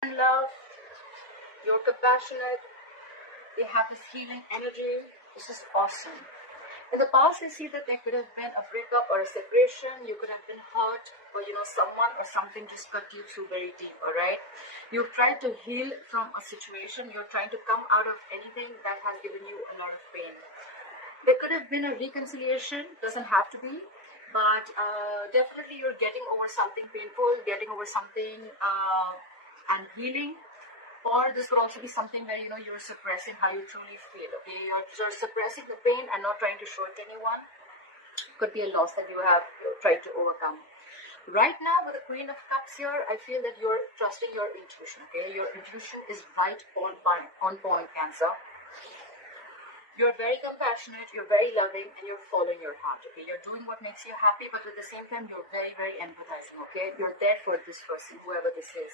in love, you're compassionate, they have this healing energy. This is awesome. In the past, I see that there could have been a breakup or a separation. You could have been hurt, or someone or something just cut you through very deep. All right, you've tried to heal from a situation. You're trying to come out of anything that has given you a lot of pain. There could have been a reconciliation. Doesn't have to be, but definitely you're getting over something painful, getting over something, and healing. Or this could also be something where you're suppressing how you truly feel. Okay, you're suppressing the pain and not trying to show it to anyone. Could be a loss that you have tried to overcome. Right now, with the Queen of Cups here, I feel that you're trusting your intuition. Okay, your intuition is right on point, Cancer. You're very compassionate, you're very loving, and you're following your heart. Okay, you're doing what makes you happy, but at the same time, you're very, very empathizing. Okay, you're there for this person, whoever this is.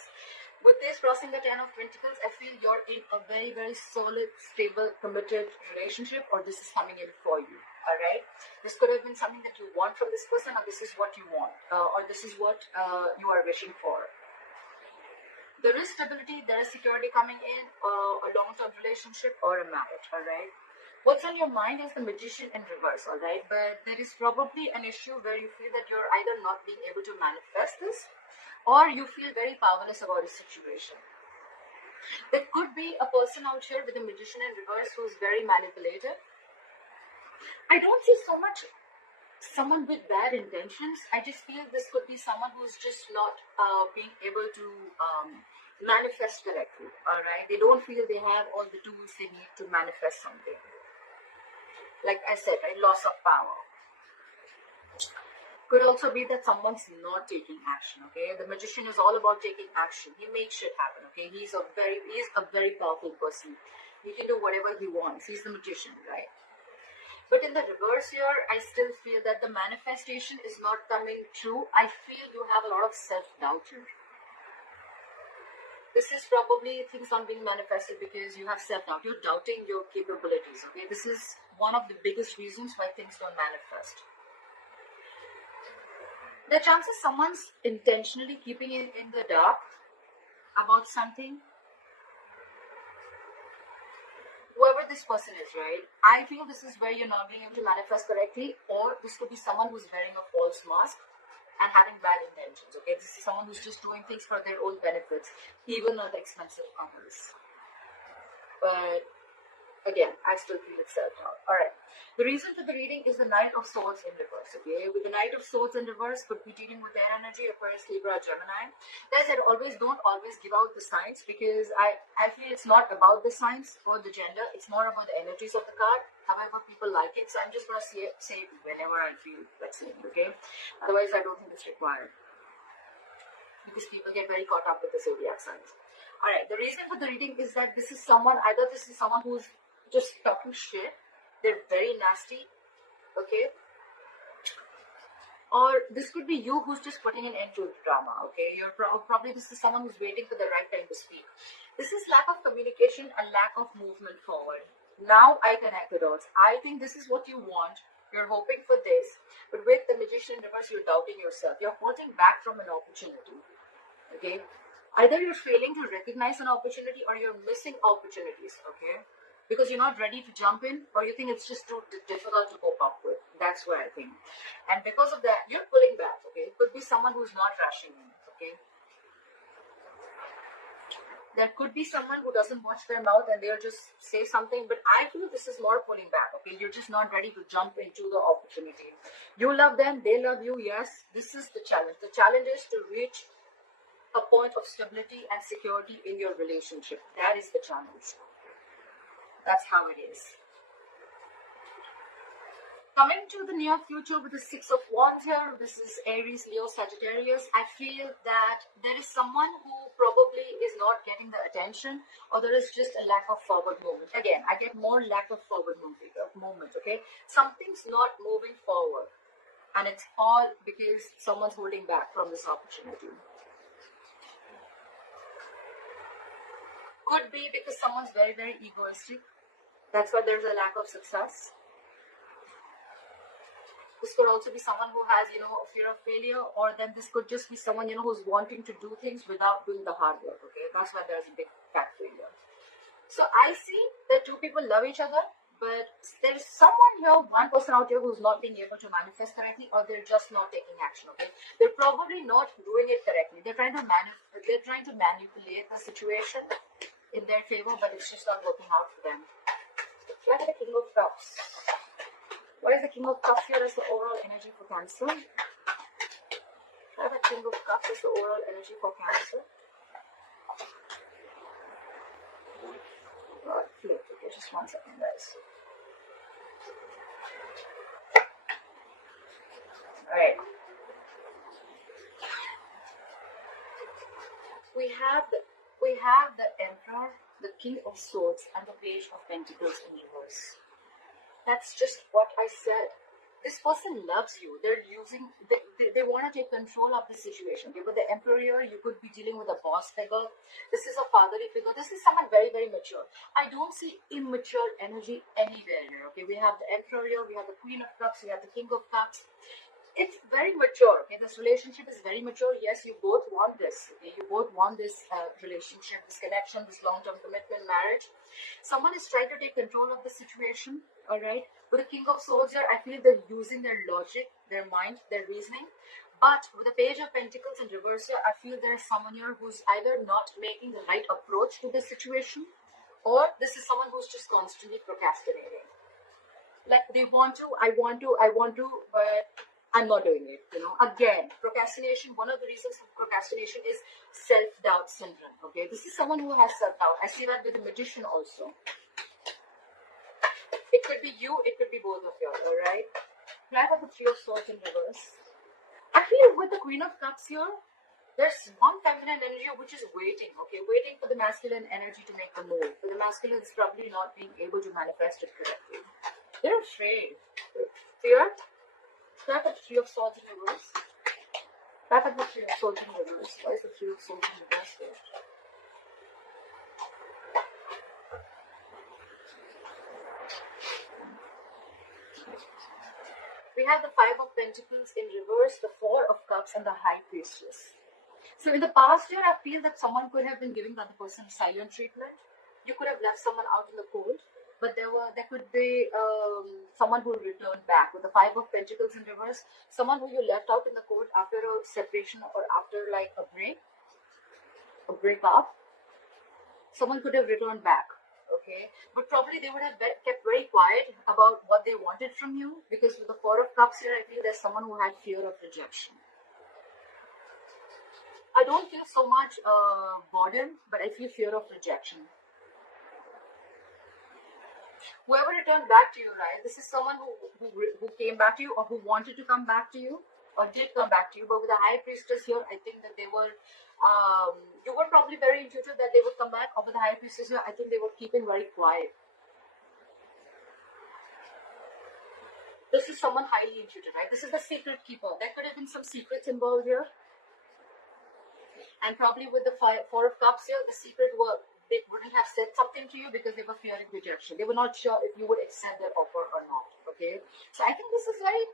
With this crossing the 10 of Pentacles, I feel you're in a very, very solid, stable, committed relationship, or this is coming in for you. All right, this could have been something that you want from this person, or this is what you want, or this is what you are wishing for. There is stability, there is security coming in, a long-term relationship or a marriage. All right. What's on your mind is the Magician in reverse, all right? But there is probably an issue where you feel that you're either not being able to manifest this, or you feel very powerless about a situation. There could be a person out here with a Magician in reverse who's very manipulative. I don't see so much someone with bad intentions. I just feel this could be someone who's just not being able to manifest correctly, all right? They don't feel they have all the tools they need to manifest something. Like I said, right, loss of power. Could also be that someone's not taking action. Okay, the Magician is all about taking action. He makes shit happen. Okay, he's a very powerful person. He can do whatever he wants. He's the Magician, right? But in the reverse here, I still feel that the manifestation is not coming true. I feel you have a lot of self-doubt here. This is probably things not being manifested because you have self-doubt. You're doubting your capabilities. Okay, this is one of the biggest reasons why things don't manifest. The chances someone's intentionally keeping it in the dark about something. Whoever this person is, right? I feel this is where you're not being able to manifest correctly, or this could be someone who's wearing a false mask and having bad intentions. Okay, this is someone who's just doing things for their own benefits, even at the expense of others. But again, I still feel it's self-doubt. All right. The reason for the reading is the Knight of Swords in reverse. Okay, with the Knight of Swords in reverse, could be dealing with their energy, Aquarius, Libra, Gemini. Guys, I don't always give out the signs because I feel it's not about the signs or the gender. It's more about the energies of the card. However, people like it, so I'm just gonna say it whenever I feel like saying it. Okay. Otherwise, I don't think it's required because people get very caught up with the zodiac signs. All right. The reason for the reading is that this is someone who's just talking shit. They're very nasty, okay? Or this could be you who's just putting an end to drama, okay? You're probably this is someone who's waiting for the right time to speak. This is lack of communication and lack of movement forward. Now I connect the dots. I think this is what you want. You're hoping for this, but with the Magician in reverse, you're doubting yourself. You're holding back from an opportunity, okay? Either you're failing to recognize an opportunity or you're missing opportunities, okay? Because you're not ready to jump in, or you think it's just too difficult to cope up with. That's what I think. And because of that, you're pulling back, okay? It could be someone who's not rushing in, okay? There could be someone who doesn't watch their mouth and they'll just say something, but I feel this is more pulling back, okay? You're just not ready to jump into the opportunity. You love them, they love you, yes. This is the challenge. The challenge is to reach a point of stability and security in your relationship. That is the challenge. That's how it is. Coming to the near future with the Six of Wands here, this is Aries, Leo, Sagittarius. I feel that there is someone who probably is not getting the attention, or there is just a lack of forward movement. Again, I get more lack of forward movement, okay? Something's not moving forward, and it's all because someone's holding back from this opportunity. Could be because someone's very, very egoistic. That's why there's a lack of success. This could also be someone who has, a fear of failure, or then this could just be someone, who's wanting to do things without doing the hard work, okay? That's why there's a big fat failure. So I see that two people love each other, but there's someone here, one person out here who's not being able to manifest correctly, or they're just not taking action, okay? They're probably not doing it correctly. They're trying to manipulate the situation in their favor, but it's just not working out for them. Look at the King of Cups. What is the King of Cups here as the overall energy for Cancer? Look at the King of Cups as the overall energy for Cancer. Flip. Okay, just 1 second, guys. Alright. We have the Emperor, the King of Swords, and the Page of Pentacles in reverse. That's just what I said. This person loves you. They're they want to take control of the situation. Okay, with the Emperor here, you could be dealing with a boss figure. This is a fatherly figure. This is someone very, very mature. I don't see immature energy anywhere here. Okay, we have the Emperor here, we have the Queen of Cups, we have the King of Cups. It's very mature. Okay, this relationship is very mature. Yes, you both want this. Okay, you both want this relationship, this connection, this long-term commitment, marriage. Someone is trying to take control of the situation. All right. With the King of Swords here, I feel they're using their logic, their mind, their reasoning. But with the Page of Pentacles in reverse here, I feel there's someone here who's either not making the right approach to this situation, or this is someone who's just constantly procrastinating. Like they want to, I want to, but I'm not doing it, Again, procrastination, one of the reasons for procrastination is self-doubt syndrome, okay? This is someone who has self-doubt. I see that with the Magician also. It could be you, it could be both of you, alright? I have the Three of Swords in reverse. I feel with the Queen of Cups here, there's one feminine energy which is waiting, okay? Waiting for the masculine energy to make the move. For the masculine is probably not being able to manifest it correctly. They're afraid. Fear? I have the Three of Swords in reverse. I have the Three of Swords in reverse. Why is the Three of Swords in reverse here? We have the Five of Pentacles in reverse, the Four of Cups, and the High Priestess. So in the past year, I feel that someone could have been giving the other person silent treatment. You could have left someone out in the cold, but there could be someone who returned back with the Five of Pentacles in reverse. Someone who you left out in the cold after a separation or after like a breakup. Someone could have returned back. Okay, but probably they would have kept very quiet about what they wanted from you, because with the Four of Cups here, I feel there's someone who had fear of rejection. I don't feel so much boredom, but I feel fear of rejection. Whoever returned back to you, right? This is someone who came back to you, or who wanted to come back to you, or did come back to you. But with the High Priestess here, I think that they were, you were probably very intuitive that they would come back. Or with the High Priestess here, I think they were keeping very quiet. This is someone highly intuitive, right? This is the secret keeper. There could have been some secrets involved here. And probably with the Four of Cups here, the secret were, they wouldn't have said something to you because they were fearing rejection. They were not sure if you would accept their offer or not. Okay, so I think this is very,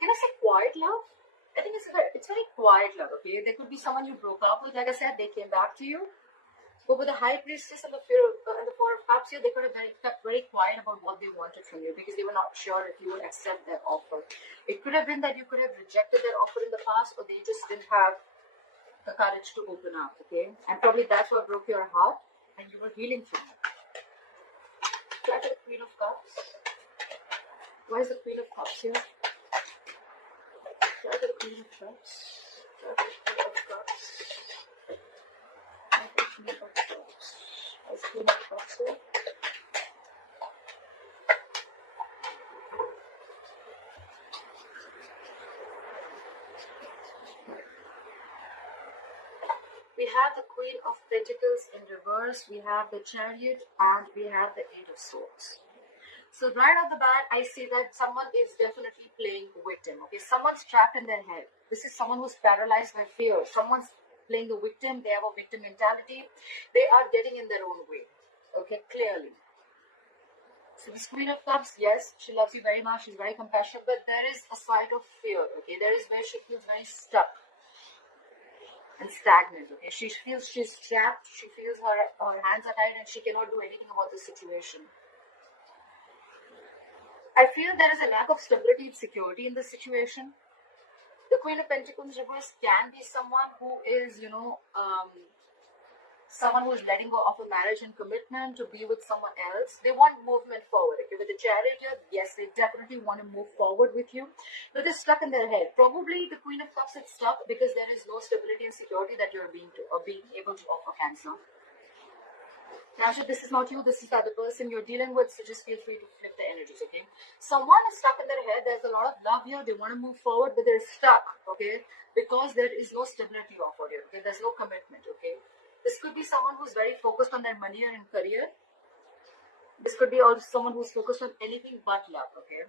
say quiet love. I think it's very quiet love. Okay, there could be someone you broke up with. Like I said, they came back to you. But with the High Priestess and the Four of Cups here, they could have kept very quiet about what they wanted from you, because they were not sure if you would accept their offer. It could have been that you could have rejected their offer in the past, or they just didn't have the courage to open up, okay? And probably that's what broke your heart, and you were healing from it. Try the Queen of Cups. Why is the Queen of Cups here? Try the Queen of Cups. Try the Queen of Cups. Try the Queen of Cups. Why is the Queen of Cups here? We have the Queen of Pentacles in reverse, we have the Chariot, and we have the Eight of Swords. So right off the bat, I see that someone is definitely playing victim. Okay, someone's trapped in their head. This is someone who's paralyzed by fear. Someone's playing the victim. They have a victim mentality. They are getting in their own way. Okay, clearly. So this Queen of Cups, yes, she loves you very much. She's very compassionate, but there is a side of fear. Okay, there is where she feels very stuck and stagnant. Okay, she feels she's trapped. She feels her hands are tied and she cannot do anything about the situation. I feel there is a lack of stability and security in this situation. The Queen of Pentacles reverse can be someone who is, someone who is letting go of a marriage and commitment to be with someone else. They want movement forward. Okay, with the Chariot here, yes, they definitely want to move forward with you, but they're stuck in their head. Probably the Queen of Cups is stuck because there is no stability and security that you're being able to offer, Cancer. Now, if this is not you, this is the other person you're dealing with, so just feel free to flip the energies, okay? Someone is stuck in their head. There's a lot of love here. They want to move forward, but they're stuck, okay? Because there is no stability offered here, okay? There's no commitment, okay? This could be someone who's very focused on their money and career. This could be also someone who's focused on anything but love, okay?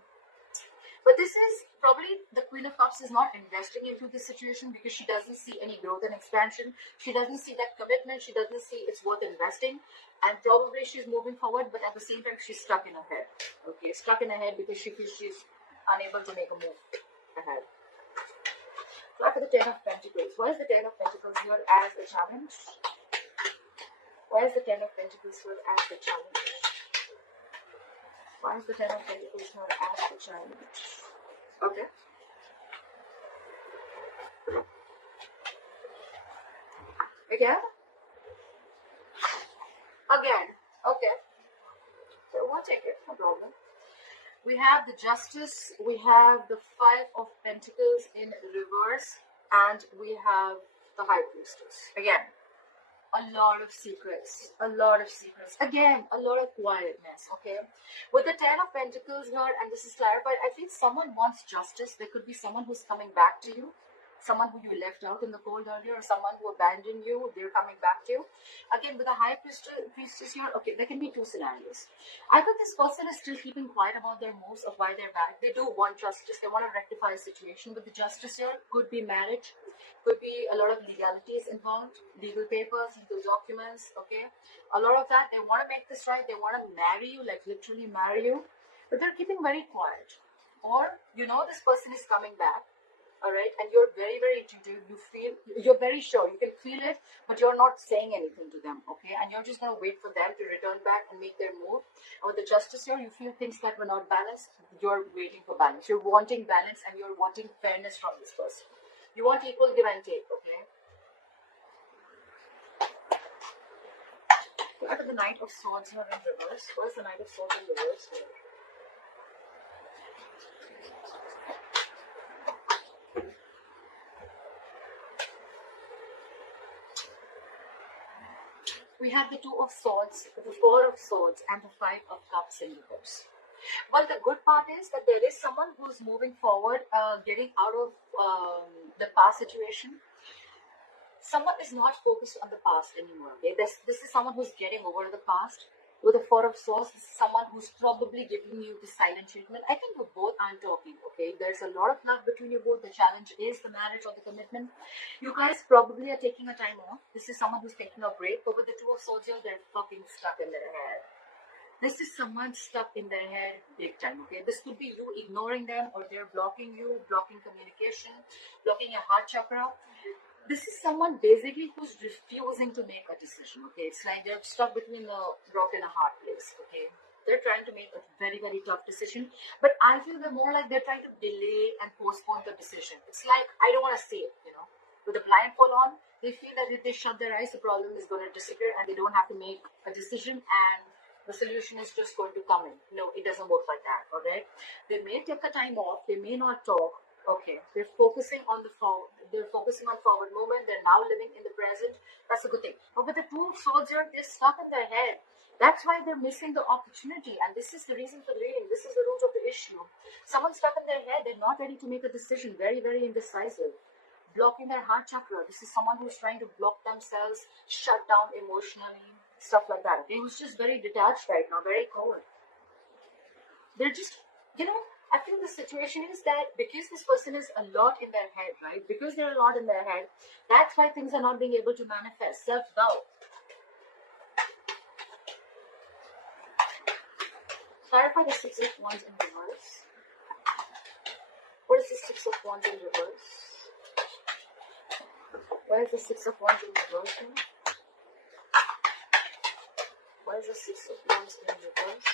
But this is probably the Queen of Cups is not investing into this situation because she doesn't see any growth and expansion. She doesn't see that commitment. She doesn't see it's worth investing. And probably she's moving forward, but at the same time, she's stuck in her head. Okay, stuck in her head because she feels she's unable to make a move ahead. So after the Ten of Pentacles, why is the Ten of Pentacles here as a challenge? Why is the Ten of Pentacles here as the challenge? Why is the Ten of Pentacles here as the challenge? Okay. Again? Again. Okay. So we'll take it, no problem. We have the Justice, we have the Five of Pentacles in reverse, and we have the High Priestess. Again, a lot of secrets, again, a lot of quietness, okay? With the Ten of Pentacles here, and this is clarified, I think someone wants justice. There could be someone who's coming back to you, someone who you left out in the cold earlier, or someone who abandoned you, they're coming back to you. Again, with the High Priestess here, okay, there can be two scenarios. Either this person is still keeping quiet about their moves of why they're back. They do want justice, they want to rectify a situation, but the justice here could be marriage, could be a lot of legalities involved, legal papers, legal documents, okay? A lot of that, they want to make this right, they want to marry you, like literally marry you, but they're keeping very quiet. Or, this person is coming back, all right, and you're very, very intuitive, you're very sure, you can feel it, but you're not saying anything to them, okay? And you're just going to wait for them to return back and make their move. And with the Justice here, you feel things that were not balanced, you're waiting for balance. You're wanting balance and you're wanting fairness from this person. You want equal give and take, okay? After the Knight of Swords here in reverse, where's the Knight of Swords in reverse here? We have the Two of Swords, the Four of Swords, and the Five of Cups in reverse. Well, the good part is that there is someone who's moving forward, getting out of the past situation. Someone is not focused on the past anymore. Okay? This is someone who's getting over the past. With the Four of Swords, this is someone who's probably giving you the silent treatment. I think you both aren't talking, okay? There's a lot of love between you both. The challenge is the marriage or the commitment. You guys probably are taking a time off. This is someone who's taking a break. But with the Two of Swords here, they're fucking stuck in their head. This is someone stuck in their head big time, okay? This could be you ignoring them, or they're blocking you, blocking communication, blocking your heart chakra. This is someone basically who's refusing to make a decision, okay? It's like they're stuck between a rock and a hard place, okay? They're trying to make a very, very tough decision, but I feel they're more like they're trying to delay and postpone the decision. It's like, I don't want to say it, With the blindfold on, they feel that if they shut their eyes, the problem is going to disappear and they don't have to make a decision and the solution is just going to come in. No, it doesn't work like that, alright? They may take a time off, they may not talk, okay? They're focusing on forward movement, they're now living in the present. That's a good thing. But with the Two of Swords here, they're stuck in their head. That's why they're missing the opportunity, and this is the reason for the reading. This is the root of the issue. Someone's stuck in their head, they're not ready to make a decision, very, very indecisive. Blocking their heart chakra. This is someone who's trying to block themselves, shut down emotionally, stuff like that. Okay? Who's just very detached right now, very cold. They're just, I think the situation is that because this person is a lot in their head, right? Because they're a lot in their head, that's why things are not being able to manifest. Self-doubt. the Six of Wands in reverse? What is the Six of Wands in reverse? What is the Six of Wands in reverse here? What is the Six of Wands in reverse?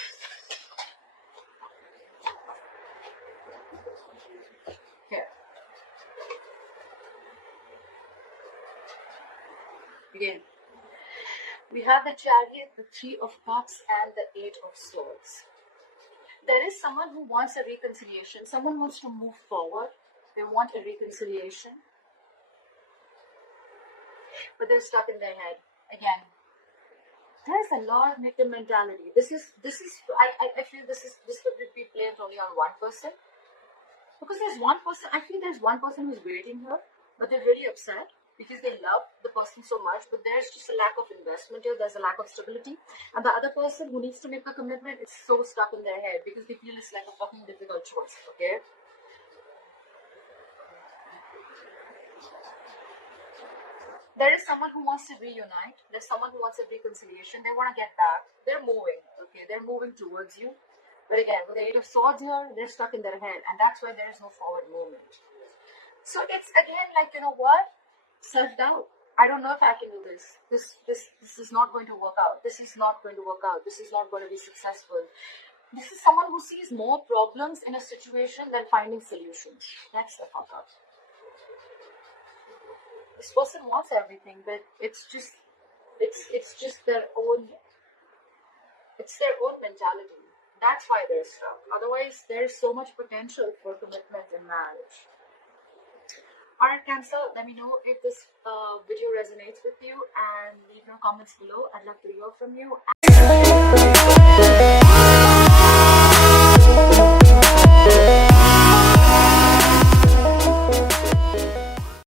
Here. Again. We have the Chariot, the Three of Cups, and the Eight of Swords. There is someone who wants a reconciliation. Someone wants to move forward. They want a reconciliation. But they're stuck in their head. Again, there's a lot of victim mentality. I feel this could be blamed only on one person. Because there's one person, I feel there's one person who's waiting here, but they're really upset because they love the person so much, but there's just a lack of investment here, there's a lack of stability. And the other person who needs to make a commitment is so stuck in their head because they feel it's like a fucking difficult choice, okay? There is someone who wants to reunite, there's someone who wants a reconciliation, they want to get back, they're moving, okay? They're moving towards you. But again, with the Eight of Swords here, they're stuck in their head, and that's why there is no forward movement. So it's again like, you know what? Self-doubt. I don't know if I can do this. This is not going to work out. This is not going to work out. This is not going to be successful. This is someone who sees more problems in a situation than finding solutions. That's the fuck up. This person wants everything, but it's just their own mentality. That's why they're stuck. Otherwise, there's so much potential for commitment in marriage. Alright, Cancer, let me know if this video resonates with you and leave your comments below. I'd love to hear from you.